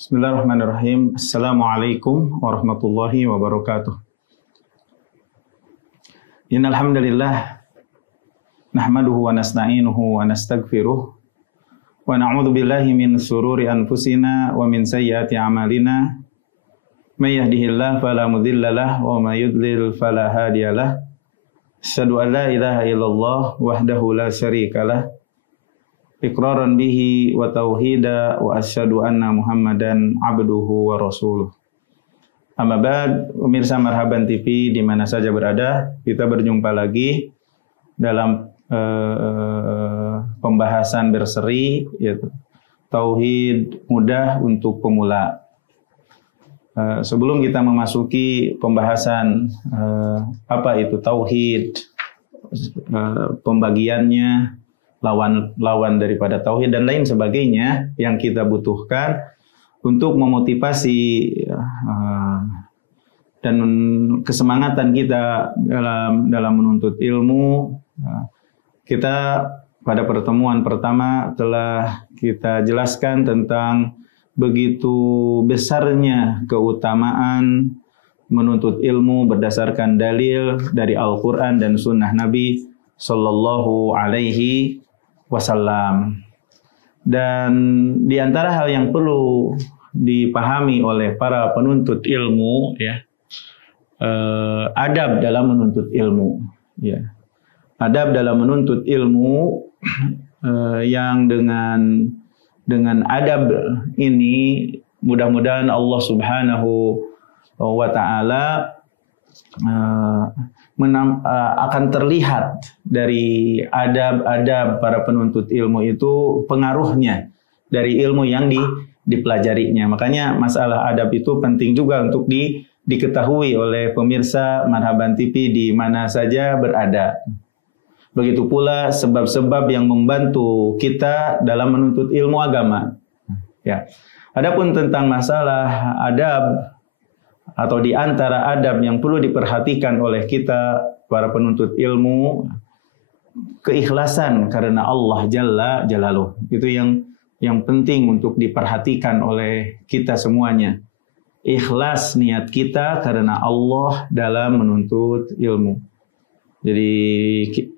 Bismillahirrahmanirrahim. Assalamualaikum warahmatullahi wabarakatuh. Innal hamdalillah nahmaduhu wa nasta'inuhu wa nastaghfiruh wa na'udzu billahi min shururi anfusina wa min sayyiati a'malina. May yahdihillahu fala mudilla lahu wa may yudlil fala hadiyalah. Asyhadu an la ilaha illallah wahdahu la syarikalah. Iqraran bihi wa tauhida wa asyhadu anna Muhammadan abduhu wa rasuluh. Amma ba'd, pemirsa Marhaban TV di mana saja berada, kita berjumpa lagi dalam pembahasan berseri yaitu tauhid mudah untuk pemula. Sebelum kita memasuki pembahasan apa itu tauhid, pembagiannya, lawan daripada tauhid dan lain sebagainya yang kita butuhkan untuk memotivasi dan kesemangatan kita dalam menuntut ilmu. Kita pada pertemuan pertama telah kita jelaskan tentang begitu besarnya keutamaan menuntut ilmu berdasarkan dalil dari Al-Quran dan Sunnah Nabi Sallallahu Alaihi Wasallam. Dan di antara hal yang perlu dipahami oleh para penuntut ilmu, ya, adab dalam menuntut ilmu, ya. Adab dalam menuntut ilmu yang dengan adab ini mudah-mudahan Allah Subhanahu wa Ta'ala akan terlihat dari adab-adab para penuntut ilmu itu pengaruhnya dari ilmu yang dipelajarinya. Makanya masalah adab itu penting juga untuk diketahui oleh pemirsa Marhaban TV di mana saja berada. Begitu pula sebab-sebab yang membantu kita dalam menuntut ilmu agama. Ya. Adapun tentang masalah adab atau di antara adab yang perlu diperhatikan oleh kita para penuntut ilmu, keikhlasan karena Allah Jalla Jalaluh. Itu yang penting untuk diperhatikan oleh kita semuanya. Ikhlas niat kita karena Allah dalam menuntut ilmu. Jadi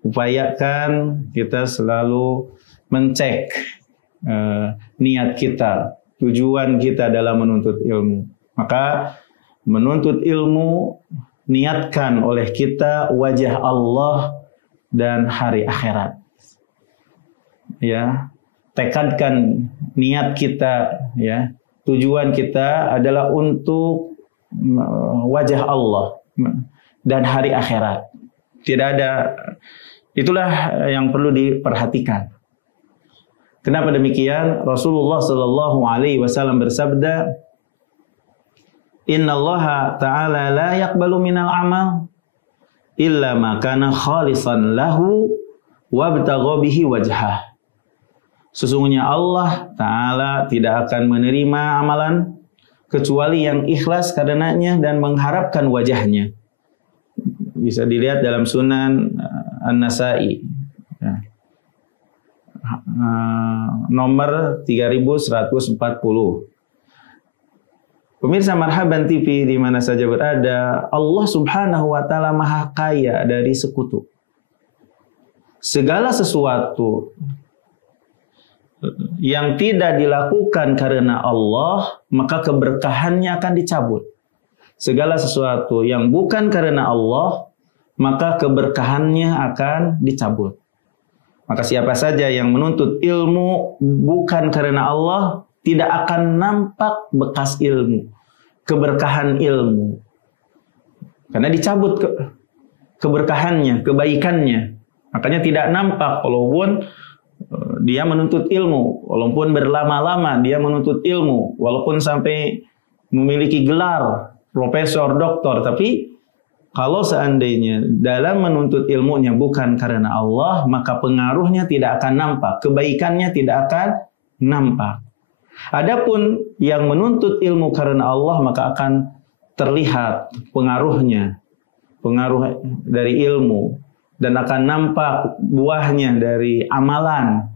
upayakan kita selalu mencek niat kita, tujuan kita dalam menuntut ilmu. Maka menuntut ilmu niatkan oleh kita wajah Allah dan hari akhirat. Ya, tekadkan niat kita, ya. Tujuan kita adalah untuk wajah Allah dan hari akhirat. Tidak ada, itulah yang perlu diperhatikan. Kenapa demikian? Rasulullah Sallallahu Alaihi Wasallam bersabda, Inna Allah Ta'ala la yaqbalu minal amal illa ma kana khalisan lahu wabtagha bihi wajhah. Sesungguhnya Allah Ta'ala tidak akan menerima amalan kecuali yang ikhlas karenanya dan mengharapkan wajahnya. Bisa dilihat dalam Sunan An-Nasa'i nomor 3140. Pemirsa Marhaban TV di mana saja berada, Allah Subhanahu wa Ta'ala Maha Kaya dari sekutu. Segala sesuatu yang tidak dilakukan karena Allah, maka keberkahannya akan dicabut. Segala sesuatu yang bukan karena Allah, maka keberkahannya akan dicabut. Maka siapa saja yang menuntut ilmu bukan karena Allah, tidak akan nampak bekas ilmu, keberkahan ilmu. Karena dicabut keberkahannya, kebaikannya. Makanya tidak nampak walaupun dia menuntut ilmu, walaupun berlama-lama dia menuntut ilmu, walaupun sampai memiliki gelar profesor, doktor, tapi kalau seandainya dalam menuntut ilmunya bukan karena Allah, maka pengaruhnya tidak akan nampak, kebaikannya tidak akan nampak. Adapun yang menuntut ilmu karena Allah, maka akan terlihat pengaruhnya, pengaruh dari ilmu, dan akan nampak buahnya dari amalan,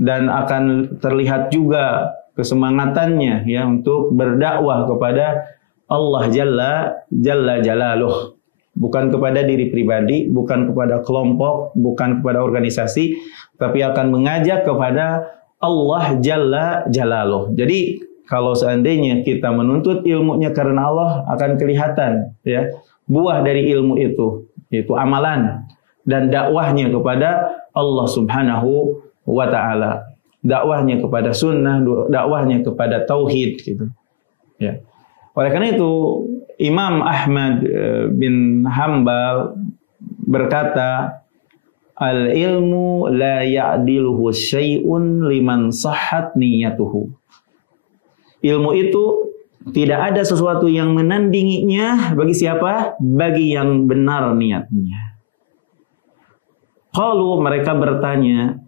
dan akan terlihat juga kesemangatannya ya untuk berdakwah kepada Allah Jalla Jalaluh. Bukan kepada diri pribadi, bukan kepada kelompok, bukan kepada organisasi, tapi akan mengajak kepada Allah Jalla Jalaluh. Jadi kalau seandainya kita menuntut ilmunya karena Allah, akan kelihatan ya buah dari ilmu itu, yaitu amalan dan dakwahnya kepada Allah Subhanahu wa Ta'ala. Dakwahnya kepada sunnah, dakwahnya kepada tauhid gitu. Ya. Oleh karena itu Imam Ahmad bin Hanbal berkata, al-ilmu la ya'diluhu syai'un liman sahhat niyatuhu. Ilmu itu tidak ada sesuatu yang menandinginya bagi siapa? Bagi yang benar niatnya. Qalu, mereka bertanya,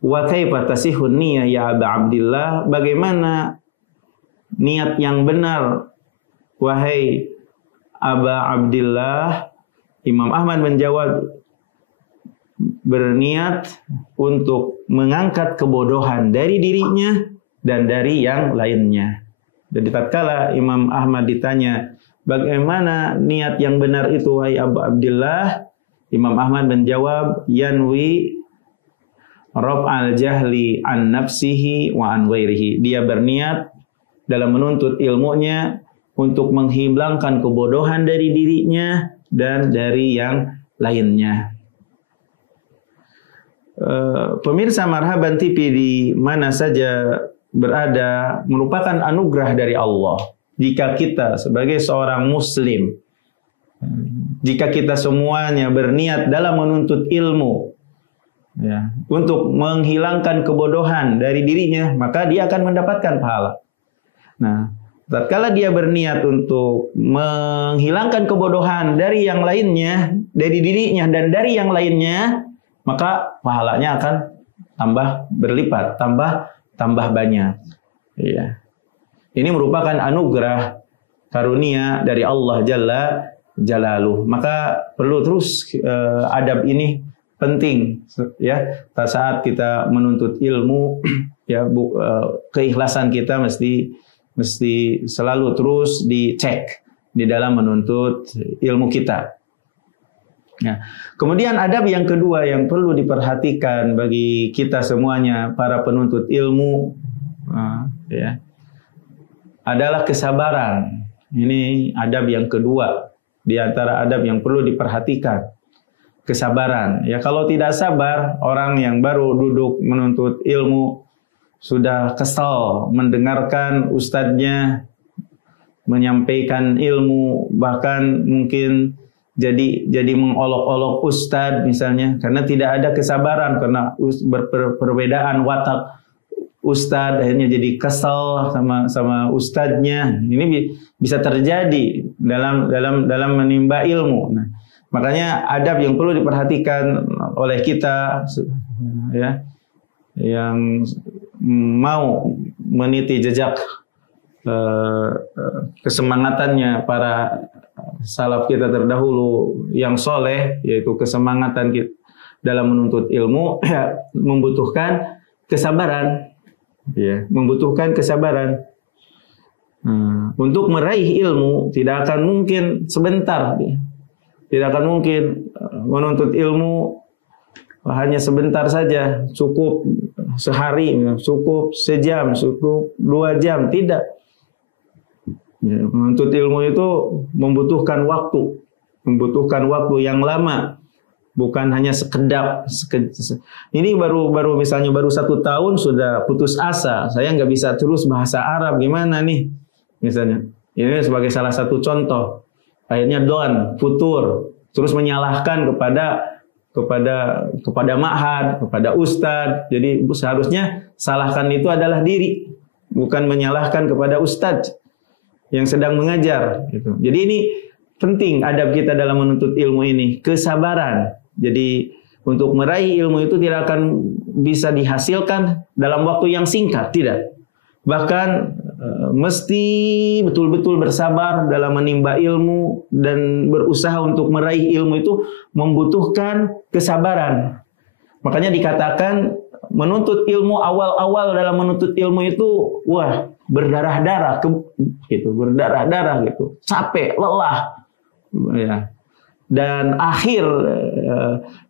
wa kaifa tasihun niyah ya Aba Abdillah? Bagaimana niat yang benar wahai Aba Abdillah? Imam Ahmad menjawab, berniat untuk mengangkat kebodohan dari dirinya dan dari yang lainnya. Jadi tatkala Imam Ahmad ditanya, bagaimana niat yang benar itu wahai Aba Abdillah? Imam Ahmad menjawab, yanwi raf'al jahli an nafsihi wa an ghairihi. Dia berniat dalam menuntut ilmunya untuk menghilangkan kebodohan dari dirinya dan dari yang lainnya. Pemirsa Marhaban TV di mana saja berada, merupakan anugerah dari Allah. Jika kita sebagai seorang muslim, jika kita semuanya berniat dalam menuntut ilmu ya, untuk menghilangkan kebodohan dari dirinya, maka dia akan mendapatkan pahala. Nah, tatkala dia berniat untuk menghilangkan kebodohan dari yang lainnya, dari dirinya dan dari yang lainnya, maka pahalanya akan tambah berlipat, tambah banyak. Iya. Ini merupakan anugerah karunia dari Allah Jalla Jalaluh. Maka perlu terus adab ini penting ya. Saat kita menuntut ilmu ya, keikhlasan kita mesti selalu terus dicek di dalam menuntut ilmu kita. Ya. Kemudian adab yang kedua yang perlu diperhatikan bagi kita semuanya para penuntut ilmu ya, adalah kesabaran. Ini adab yang kedua di antara adab yang perlu diperhatikan. Kesabaran. Ya, kalau tidak sabar, orang yang baru duduk menuntut ilmu sudah kesal mendengarkan ustadznya menyampaikan ilmu, bahkan mungkin jadi mengolok-olok ustadz misalnya, karena tidak ada kesabaran, karena perbedaan watak ustadz, akhirnya jadi kesal sama ustadznya. Ini bisa terjadi dalam menimba ilmu. Nah, makanya adab yang perlu diperhatikan oleh kita ya, yang mau meniti jejak kesemangatannya para salaf kita terdahulu yang soleh, yaitu kesemangatan kita dalam menuntut ilmu ya, membutuhkan kesabaran. Ya, membutuhkan kesabaran. Untuk meraih ilmu tidak akan mungkin sebentar. Tidak akan mungkin menuntut ilmu hanya sebentar saja, cukup sehari, cukup sejam, cukup 2 jam, tidak. Ya, menuntut ilmu itu membutuhkan waktu yang lama. Bukan hanya sekedap. Ini baru misalnya baru 1 tahun sudah putus asa. Saya nggak bisa terus bahasa Arab, gimana nih? Misalnya, ini sebagai salah satu contoh. Akhirnya futur, terus menyalahkan kepada ma'had, kepada ustadz. Jadi seharusnya salahkan itu adalah diri, bukan menyalahkan kepada ustadz yang sedang mengajar. Gitu. Jadi ini penting adab kita dalam menuntut ilmu ini, kesabaran. Jadi untuk meraih ilmu itu tidak akan bisa dihasilkan dalam waktu yang singkat, tidak. Bahkan mesti betul-betul bersabar dalam menimba ilmu dan berusaha untuk meraih ilmu itu membutuhkan kesabaran. Makanya dikatakan menuntut ilmu, awal-awal dalam menuntut ilmu itu wah berdarah-darah gitu, berdarah-darah gitu, capek, lelah ya. Dan akhir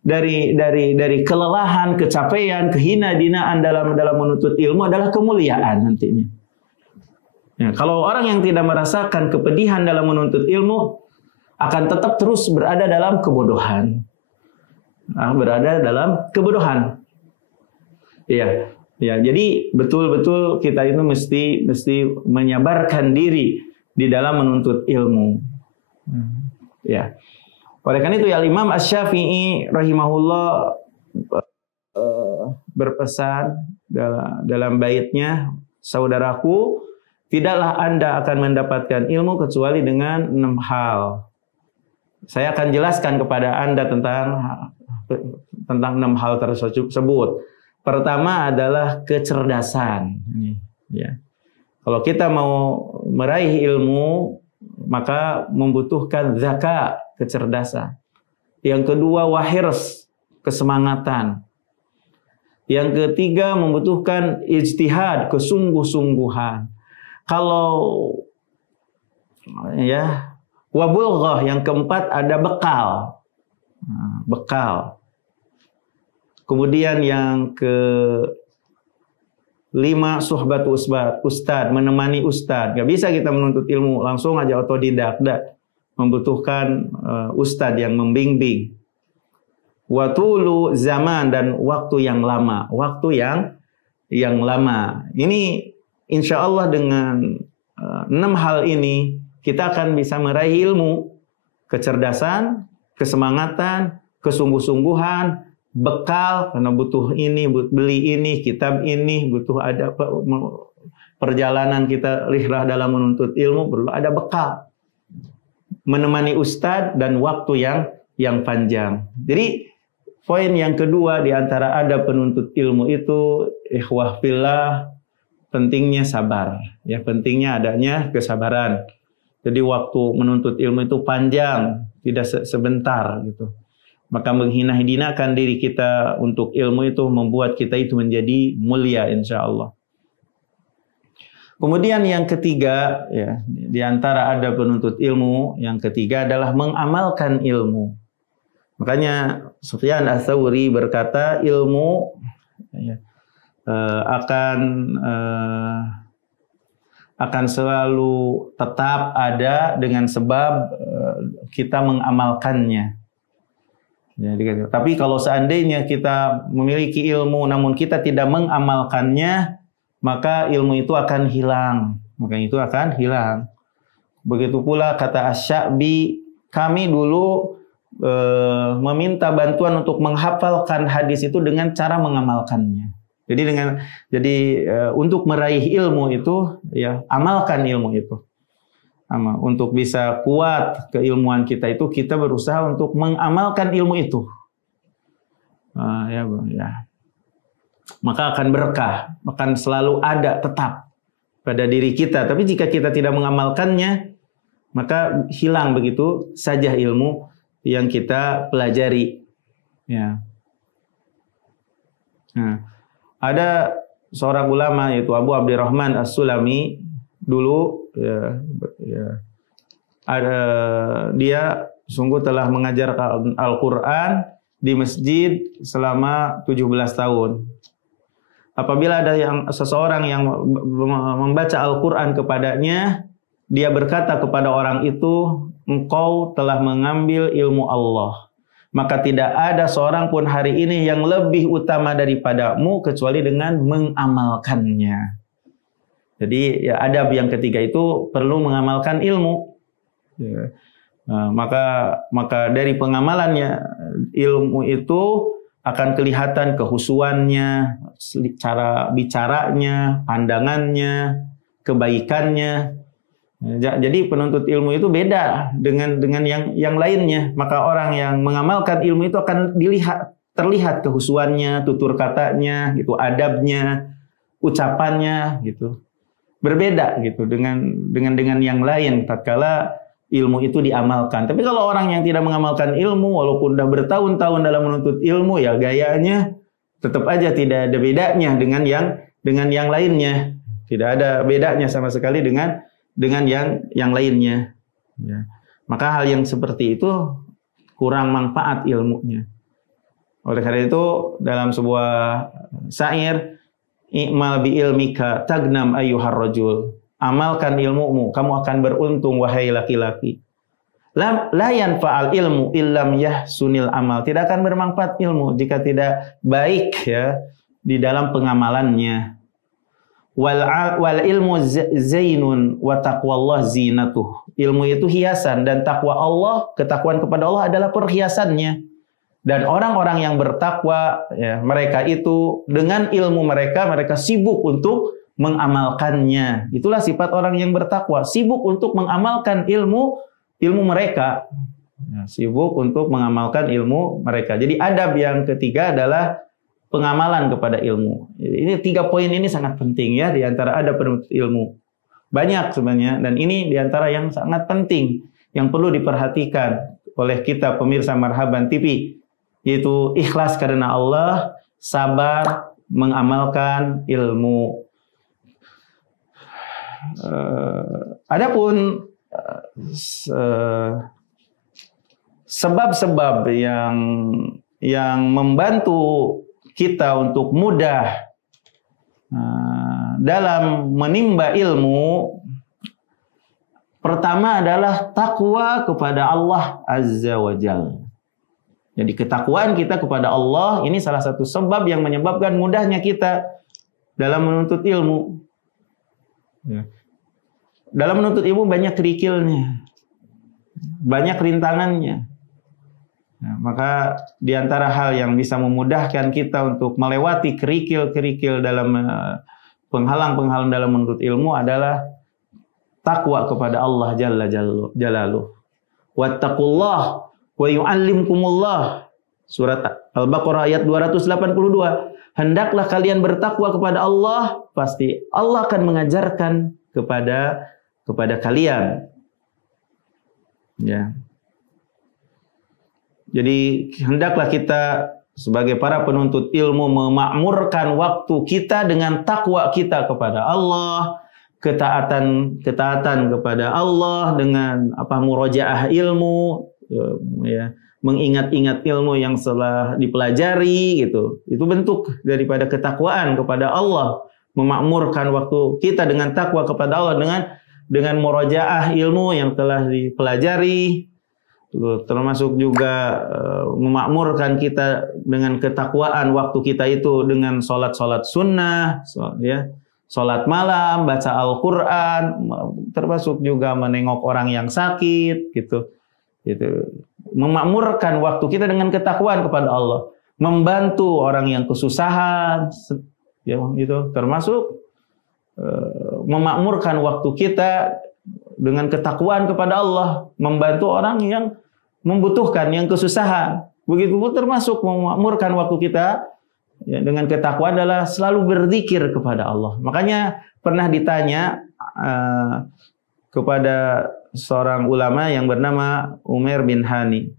dari kelelahan, kecapean, kehina-dinaan dalam menuntut ilmu adalah kemuliaan nantinya. Ya, kalau orang yang tidak merasakan kepedihan dalam menuntut ilmu akan tetap terus berada dalam kebodohan. Berada dalam kebodohan. Iya, ya. Jadi betul-betul kita itu mesti menyabarkan diri di dalam menuntut ilmu. Ya. Oleh karena itu ya Imam Asy-Syafi'i rahimahullah berpesan dalam baitnya, saudaraku, tidaklah Anda akan mendapatkan ilmu kecuali dengan 6 hal. Saya akan jelaskan kepada Anda tentang 6 hal tersebut. Pertama adalah kecerdasan. Ya. Kalau kita mau meraih ilmu, maka membutuhkan zaka, kecerdasan. Yang kedua, wahirs, kesemangatan. Yang ketiga, membutuhkan ijtihad, kesungguh-sungguhan. Kalau ya, wabulghah, yang keempat ada bekal. Bekal. Kemudian yang kelima, suhbat ustad, menemani ustad. Gak bisa kita menuntut ilmu langsung aja otodidak. Membutuhkan ustad yang membimbing. Watulu zaman, dan waktu yang lama. Waktu yang lama. Ini insya Allah dengan 6 hal ini kita akan bisa meraih ilmu. Kecerdasan, kesemangatan, kesungguh-sungguhan, bekal, karena butuh ini, beli ini, kitab ini, butuh ada perjalanan kita rihlah dalam menuntut ilmu, perlu ada bekal. Menemani ustadz dan waktu yang panjang. Jadi poin yang kedua di antara adab penuntut ilmu itu ikhwah fillah, pentingnya sabar. Ya, pentingnya adanya kesabaran. Jadi waktu menuntut ilmu itu panjang, tidak sebentar gitu. Maka menghina-hinakan diri kita untuk ilmu itu membuat kita itu menjadi mulia insya Allah. Kemudian yang ketiga, ya, di antara adab penuntut ilmu, yang ketiga adalah mengamalkan ilmu. Makanya Sufyan Ats-Tsauri berkata, ilmu ya, akan selalu tetap ada dengan sebab kita mengamalkannya. Ya, tapi kalau seandainya kita memiliki ilmu namun kita tidak mengamalkannya, maka ilmu itu akan hilang. Maka itu akan hilang. Begitu pula kata Asy-Sya'bi, kami dulu meminta bantuan untuk menghafalkan hadis itu dengan cara mengamalkannya. Jadi untuk meraih ilmu itu, ya amalkan ilmu itu. Untuk bisa kuat keilmuan kita itu, kita berusaha untuk mengamalkan ilmu itu. Ya. Maka akan berkah, akan selalu ada tetap pada diri kita. Tapi jika kita tidak mengamalkannya, maka hilang begitu saja ilmu yang kita pelajari. Ya. Nah, ada seorang ulama yaitu Abu Abdurrahman As-Sulami dulu, dia sungguh telah mengajarkan Al-Quran di masjid selama 17 tahun. Apabila ada seseorang yang membaca Al-Quran kepadanya, dia berkata kepada orang itu, engkau telah mengambil ilmu Allah. Maka tidak ada seorang pun hari ini yang lebih utama daripadamu kecuali dengan mengamalkannya. Jadi ya, adab yang ketiga itu perlu mengamalkan ilmu. Ya. Maka dari pengamalannya ilmu itu akan kelihatan kehusuannya, cara bicaranya, pandangannya, kebaikannya. Jadi penuntut ilmu itu beda dengan yang lainnya. Maka orang yang mengamalkan ilmu itu akan terlihat kehusuannya, tutur katanya, gitu, adabnya, ucapannya, gitu. Berbeda gitu dengan yang lain tatkala ilmu itu diamalkan. Tapi kalau orang yang tidak mengamalkan ilmu, walaupun sudah bertahun-tahun dalam menuntut ilmu, ya gayanya Tetap aja tidak ada bedanya dengan yang lainnya. Tidak ada bedanya sama sekali dengan yang lainnya. Ya. Maka hal yang seperti itu kurang manfaat ilmunya. Oleh karena itu dalam sebuah syair, i'mal bi ilmika tagnam ayyuhar rajul. Amalkan ilmumu, kamu akan beruntung wahai laki-laki. La yanfa'al ilmu illam yahsunil amal. Tidak akan bermanfaat ilmu jika tidak baik ya di dalam pengamalannya. Wal ilmu zainun wa taqwallah zinatuh. Ilmu itu hiasan dan takwa Allah, ketakwaan kepada Allah adalah perhiasannya. Dan orang-orang yang bertakwa ya, mereka itu dengan ilmu mereka sibuk untuk mengamalkannya. Itulah sifat orang yang bertakwa, sibuk untuk mengamalkan ilmu mereka. Ya, sibuk untuk mengamalkan ilmu mereka. Jadi adab yang ketiga adalah pengamalan kepada ilmu. Ini 3 poin ini sangat penting ya di antara adab penuntut ilmu. Banyak sebenarnya dan ini di antara yang sangat penting yang perlu diperhatikan oleh kita pemirsa Marhaban TV, yaitu ikhlas karena Allah, sabar mengamalkan ilmu. Adapun sebab-sebab yang membantu kita untuk mudah dalam menimba ilmu, pertama adalah takwa kepada Allah Azza wa Jalla. Jadi ketakwaan kita kepada Allah ini salah satu sebab yang menyebabkan mudahnya kita dalam menuntut ilmu. Ya. Dalam menuntut ilmu banyak kerikilnya, banyak rintangannya. Nah, maka di antara hal yang bisa memudahkan kita untuk melewati kerikil-kerikil dalam penghalang-penghalang dalam menuntut ilmu adalah takwa kepada Allah Jalla Jalaluh. Wattaqullah wa yu'allimkumullah. Surat Al-Baqarah ayat 282. Hendaklah kalian bertakwa kepada Allah, pasti Allah akan mengajarkan kepada kalian. Ya. Jadi hendaklah kita sebagai para penuntut ilmu memakmurkan waktu kita dengan takwa kita kepada Allah, ketaatan kepada Allah dengan murojaah ilmu, ya, mengingat-ingat ilmu yang telah dipelajari gitu. Itu bentuk daripada ketakwaan kepada Allah, memakmurkan waktu kita dengan takwa kepada Allah dengan murojaah ilmu yang telah dipelajari. Termasuk juga memakmurkan kita dengan ketakwaan waktu kita itu dengan sholat sunnah, ya, sholat malam, baca Al-Quran, termasuk juga menengok orang yang sakit, gitu. Memakmurkan waktu kita dengan ketakwaan kepada Allah, membantu orang yang kesusahan, ya, itu termasuk memakmurkan waktu kita dengan ketakwaan kepada Allah, membantu orang yang membutuhkan, yang kesusahan. Begitu pun termasuk memakmurkan waktu kita ya, dengan ketakwaan adalah selalu berzikir kepada Allah. Makanya pernah ditanya kepada seorang ulama yang bernama Umair bin Hani,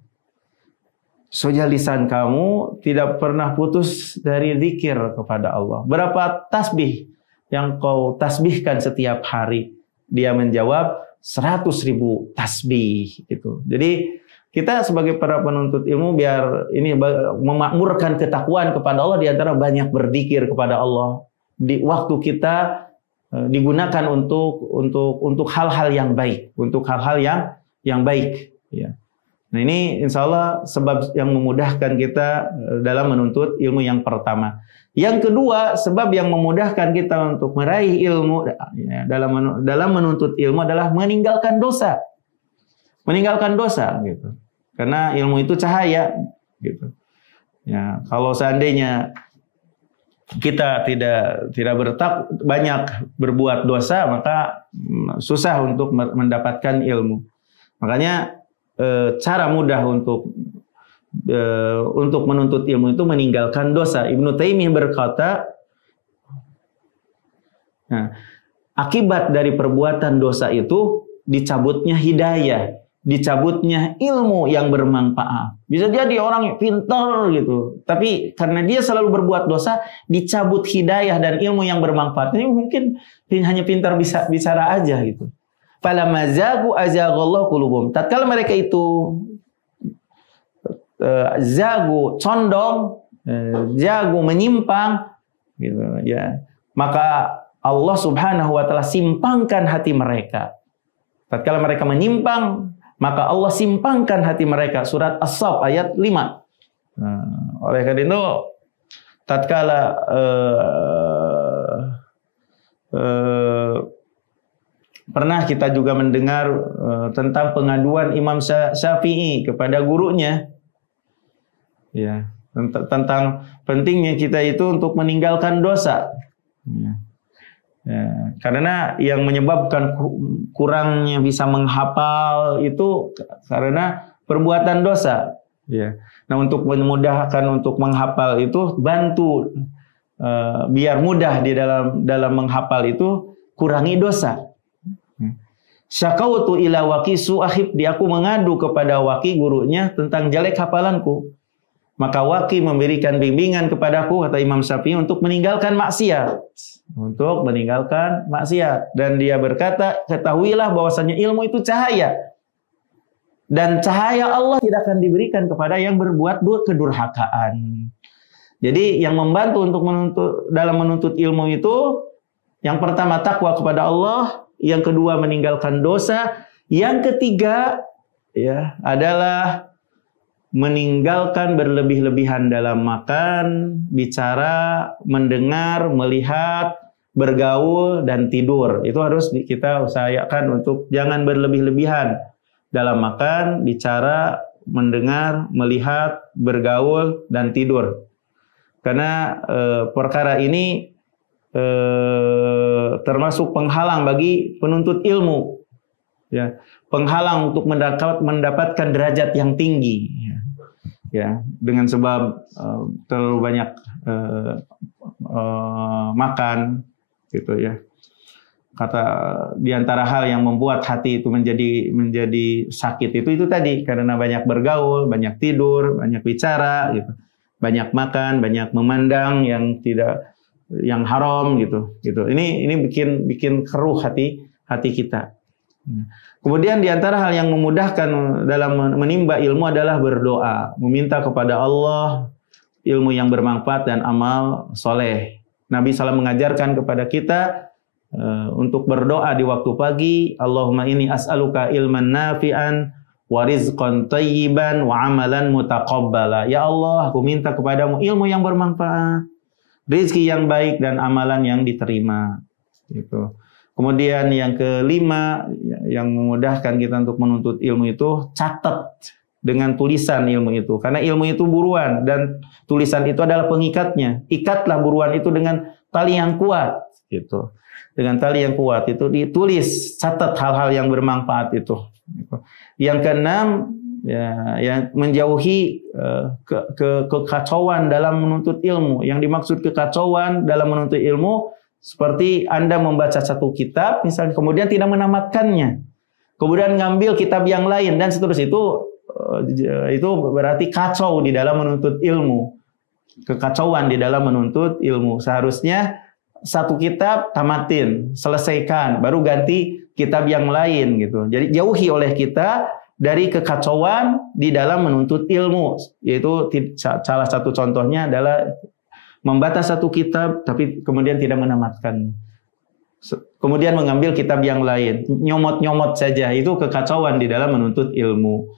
"Soja lisan kamu tidak pernah putus dari zikir kepada Allah. Berapa tasbih yang kau tasbihkan setiap hari?" Dia menjawab 100.000 tasbih gitu. Jadi kita sebagai para penuntut ilmu biar ini memakmurkan ketakwaan kepada Allah di antara banyak berzikir kepada Allah. Di waktu kita digunakan untuk hal-hal yang baik, untuk hal-hal yang baik. Ya. Nah ini insya Allah sebab yang memudahkan kita dalam menuntut ilmu yang pertama. Yang kedua, sebab yang memudahkan kita untuk meraih ilmu ya, dalam menuntut ilmu adalah meninggalkan dosa. Meninggalkan dosa gitu. Karena ilmu itu cahaya gitu. Ya, kalau seandainya kita tidak banyak berbuat dosa, maka susah untuk mendapatkan ilmu. Makanya cara mudah untuk menuntut ilmu itu meninggalkan dosa. Ibnu Taimiyah berkata, nah, akibat dari perbuatan dosa itu dicabutnya hidayah. dicabutnya ilmu yang bermanfaat. Bisa jadi orang yang pintar gitu, tapi karena dia selalu berbuat dosa, dicabut hidayah dan ilmu yang bermanfaat. Ini mungkin hanya pintar bisa bicara aja gitu. Falamma zagu azaghallahu qulubum. Tatkala mereka itu zagu, condong, zagu, menyimpang gitu ya, maka Allah Subhanahu wa taala simpangkan hati mereka. Tatkala mereka menyimpang, maka Allah simpangkan hati mereka. Surat As-Saff ayat 5. Oleh karena itu, tatkala pernah kita juga mendengar tentang pengaduan Imam Syafi'i kepada gurunya, ya, tentang pentingnya kita itu untuk meninggalkan dosa. Ya, karena yang menyebabkan kurangnya bisa menghafal itu karena perbuatan dosa. Ya. Nah, untuk memudahkan untuk menghafal itu, bantu biar mudah di dalam menghafal itu, kurangi dosa. Syakautu ila waqi su'ahib, aku mengadu kepada Waqi gurunya tentang jelek hafalanku. Maka Waqi memberikan bimbingan kepadaku, kata Imam Syafi'i, untuk meninggalkan maksiat. Untuk meninggalkan maksiat. Dan dia berkata, ketahuilah bahwasanya ilmu itu cahaya. Dan cahaya Allah tidak akan diberikan kepada yang berbuat kedurhakaan. Jadi yang membantu untuk dalam menuntut ilmu itu, yang pertama takwa kepada Allah, yang kedua meninggalkan dosa, yang ketiga ya adalah meninggalkan berlebih-lebihan dalam makan, bicara, mendengar, melihat, bergaul, dan tidur. Itu harus kita usahakan untuk jangan berlebih-lebihan dalam makan, bicara, mendengar, melihat, bergaul, dan tidur. Karena perkara ini termasuk penghalang bagi penuntut ilmu, ya, penghalang untuk mendapatkan derajat yang tinggi, ya, dengan sebab terlalu banyak makan, gitu ya. Kata di antara hal yang membuat hati itu menjadi sakit itu tadi, karena banyak bergaul, banyak tidur, banyak bicara, gitu, banyak makan, banyak memandang yang haram, gitu. Ini bikin keruh hati kita. Kemudian di antara hal yang memudahkan dalam menimba ilmu adalah berdoa, meminta kepada Allah ilmu yang bermanfaat dan amal soleh. Nabi SAW mengajarkan kepada kita untuk berdoa di waktu pagi, Allahumma inni as'aluka ilman nafi'an wa rizqan thayyiban wa amalan mutaqabbala. Ya Allah, aku minta kepadamu ilmu yang bermanfaat, rezeki yang baik, dan amalan yang diterima. Gitu. Kemudian yang kelima, yang memudahkan kita untuk menuntut ilmu itu, catat dengan tulisan ilmu itu. Karena ilmu itu buruan, dan tulisan itu adalah pengikatnya. Ikatlah buruan itu dengan tali yang kuat. Gitu. Dengan tali yang kuat itu ditulis, catat hal-hal yang bermanfaat itu. Gitu. Yang keenam, ya, menjauhi kekacauan dalam menuntut ilmu. Yang dimaksud kekacauan dalam menuntut ilmu seperti Anda membaca satu kitab, misalnya, kemudian tidak menamatkannya, kemudian ngambil kitab yang lain dan seterusnya, itu berarti kacau di dalam menuntut ilmu, kekacauan di dalam menuntut ilmu. Seharusnya satu kitab tamatin, selesaikan, baru ganti kitab yang lain, gitu. Jadi jauhi oleh kita dari kekacauan di dalam menuntut ilmu, yaitu salah satu contohnya adalah membaca satu kitab tapi kemudian tidak menamatkan, kemudian mengambil kitab yang lain, nyomot-nyomot saja, itu kekacauan di dalam menuntut ilmu.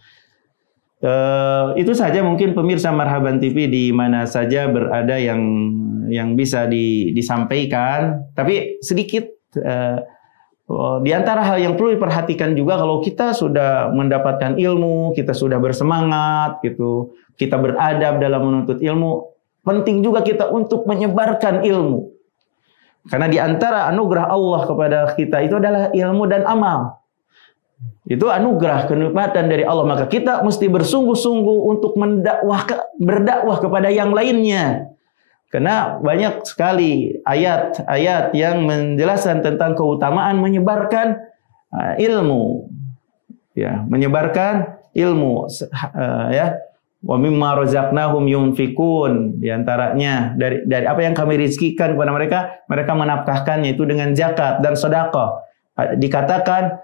Itu saja mungkin pemirsa Marhaban TV di mana saja berada yang bisa disampaikan, tapi sedikit di antara hal yang perlu diperhatikan juga, kalau kita sudah mendapatkan ilmu, kita sudah bersemangat, gitu, kita beradab dalam menuntut ilmu, penting juga kita untuk menyebarkan ilmu. Karena di antara anugerah Allah kepada kita itu adalah ilmu dan amal. Itu anugerah, kenikmatan dari Allah. Maka kita mesti bersungguh-sungguh untuk berdakwah kepada yang lainnya. Karena banyak sekali ayat-ayat yang menjelaskan tentang keutamaan menyebarkan ilmu. Ya, menyebarkan ilmu, ya. Wa mimma razaqnahum yunfikun, di antaranya dari apa yang kami rizkikan kepada mereka, mereka menafkahkannya itu dengan zakat dan sedekah. Dikatakan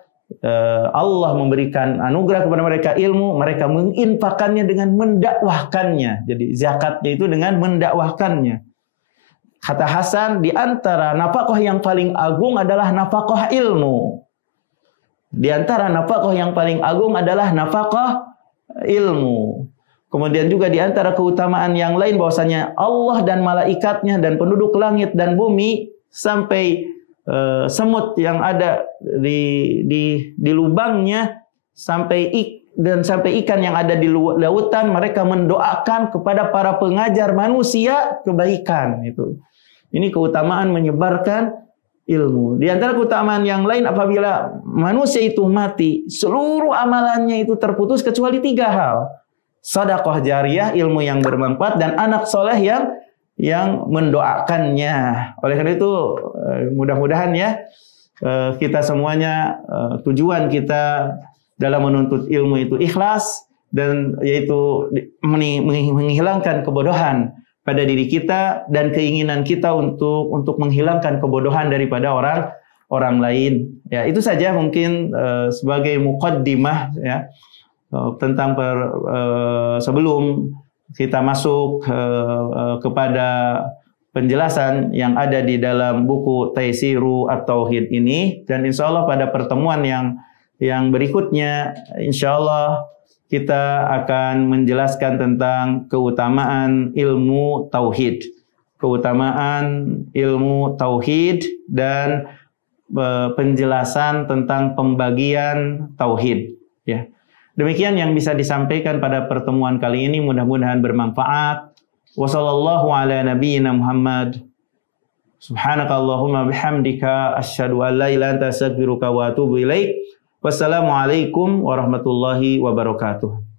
Allah memberikan anugerah kepada mereka ilmu, mereka menginfakkannya dengan mendakwahkannya. Jadi zakatnya itu dengan mendakwahkannya. Kata Hasan, di antara nafkah yang paling agung adalah nafkah ilmu. Di antara nafkah yang paling agung adalah nafkah ilmu. Kemudian juga di antara keutamaan yang lain bahwasanya Allah dan malaikatnya dan penduduk langit dan bumi sampai semut yang ada di lubangnya sampai ikan yang ada di lautan, mereka mendoakan kepada para pengajar manusia kebaikan. Itu. Ini keutamaan menyebarkan ilmu. Di antara keutamaan yang lain, apabila manusia itu mati, seluruh amalannya itu terputus kecuali 3 hal. Sedekah jariyah, ilmu yang bermanfaat, dan anak soleh yang mendoakannya. Oleh karena itu mudah-mudahan ya kita semuanya tujuan kita dalam menuntut ilmu itu ikhlas, dan yaitu menghilangkan kebodohan pada diri kita dan keinginan kita untuk menghilangkan kebodohan daripada orang lain. Ya, itu saja mungkin sebagai muqaddimah ya tentang sebelum kita masuk kepada penjelasan yang ada di dalam buku Taisiru At-Tauhid ini, dan insya Allah pada pertemuan yang berikutnya insya Allah kita akan menjelaskan tentang keutamaan ilmu tauhid, dan penjelasan tentang pembagian tauhid. Ya. Demikian yang bisa disampaikan pada pertemuan kali ini, mudah-mudahan bermanfaat. Wassallallahu ala nabiyyina Muhammad. Subhanakallahumma bihamdika asyhadu an la ilaha illa anta astaghfiruka wa atubu ilaik. Wassalamualaikum warahmatullahi wabarakatuh.